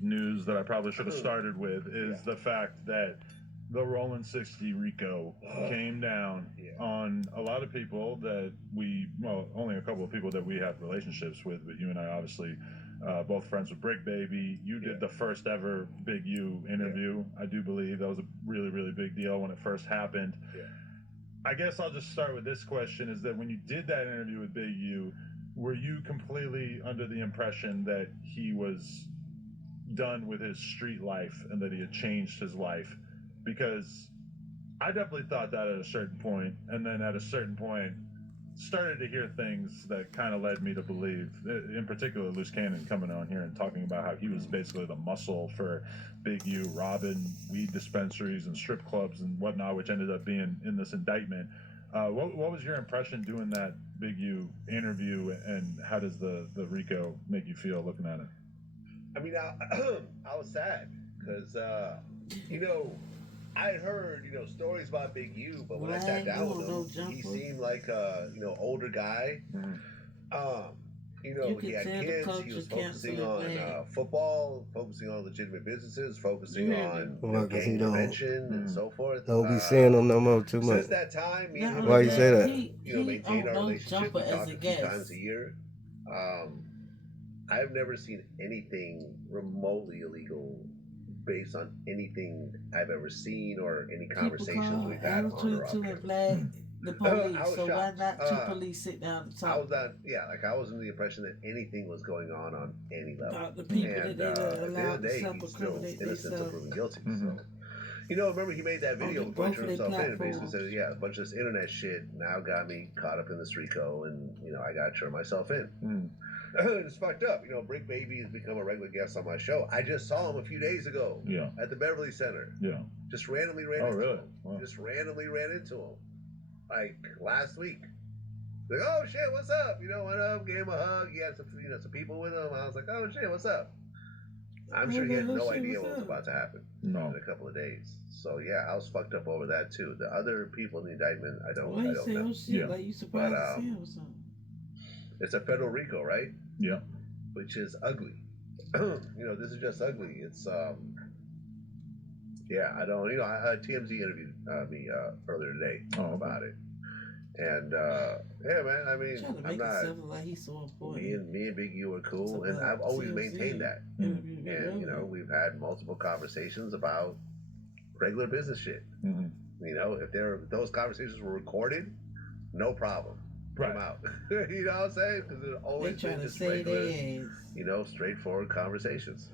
news that I probably should have started with is the fact that the Rolling 60 Rico came down on a lot of people that only a couple of people that we have relationships with, but you and I obviously both friends with Brick Baby. You did the first ever Big U interview, I do believe. That was a really, really big deal when it first happened. I guess I'll just start with this question, is that when you did that interview with Big U, were you completely under the impression that he was done with his street life and that he had changed his life? Because I definitely thought that at a certain point, and then at a certain point started to hear things that kind of led me to believe, in particular Loose Cannon coming on here and talking about how he was basically the muscle for Big U, robbing weed dispensaries and strip clubs and whatnot, which ended up being in this indictment. What was your impression doing that Big U interview, and how does the Rico make you feel looking at it? I mean, I was sad because, I had heard, stories about Big U, but when I sat down with him, he seemed like a, older guy. He had kids. He was focusing on football, focusing on legitimate businesses, focusing on gang prevention and so forth. Don't be seeing him no more too much. Since that time, me and him, why you say that? Maintain our relationship. We talk a few times a year. I've never seen anything remotely illegal based on anything I've ever seen or any conversations we've had on or off camera. The police, so why not two police sit down and talk? I was not, I was under the impression that anything was going on any level. The people and that at the end of the day, he's still innocent until proven guilty. So, remember he made that video before he turned himself in and basically said, a bunch of this internet shit now got me caught up in this Rico, and I got to turn myself in. It's fucked up. Brick Baby has become a regular guest on my show. I just saw him a few days ago at the Beverly Center. Just randomly ran into him. Wow. Just randomly ran into him. Like last week. Like, oh shit, what's up? Went up, gave him a hug. He had some people with him. I was like, oh shit, what's up? I'm sure he had no idea what was about to happen in a couple of days. So I was fucked up over that too. The other people in the indictment, I don't know. Shit, like you surprised to see him or something. It's a federal RICO, right? Yeah. Which is ugly. This is just ugly. It's I don't. TMZ interviewed me earlier today about it, and man. I mean, I'm not. Like he's so important. Me and Big U are cool, and I've always maintained that. And we've had multiple conversations about regular business shit. If those conversations were recorded, no problem. Come out. You know what I'm saying? Because it's always been just regular, straightforward conversations.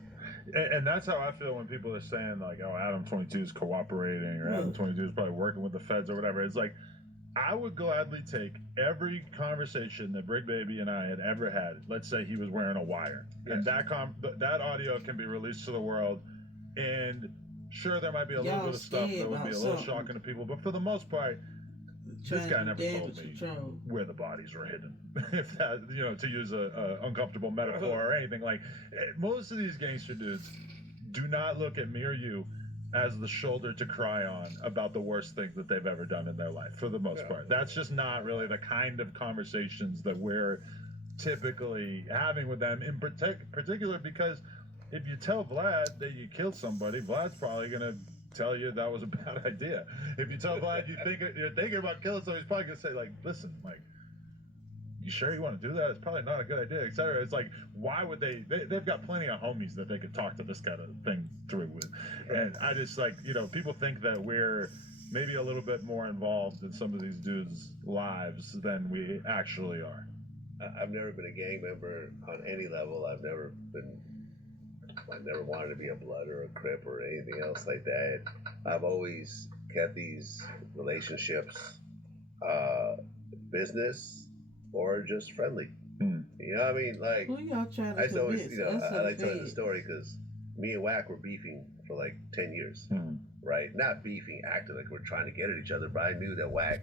And that's how I feel when people are saying, like, oh, Adam 22 is cooperating, or Adam 22 is probably working with the feds or whatever. It's like, I would gladly take every conversation that Brick Baby and I had ever had. Let's say he was wearing a wire. And that audio can be released to the world. And sure, there might be a little bit of stuff that would be a little shocking to people. But for the most part, this guy never told me where the bodies were hidden. If that, to use a uncomfortable metaphor or anything, like most of these gangster dudes do not look at me or you as the shoulder to cry on about the worst things that they've ever done in their life. For the most part, that's just not really the kind of conversations that we're typically having with them. In particular, because if you tell Vlad that you killed somebody, Vlad's probably gonna tell you that was a bad idea. If you tell Vlad you're thinking about killing somebody, he's probably gonna say, like, listen, like, you sure you want to do that? It's probably not a good idea, etc. It's like, why would they've got plenty of homies that they could talk to this kind of thing through with. And I just, like, people think that we're maybe a little bit more involved in some of these dudes' lives than we actually are. I've never been a gang member on any level. I've never wanted to be a blood or a crip or anything else like that. I've always kept these relationships business or just friendly. You know what I mean? Like, who y'all trying to I always, I like telling the story because me and Wack were beefing for like 10 years, right? Not beefing, acting like we're trying to get at each other, but I knew that Wack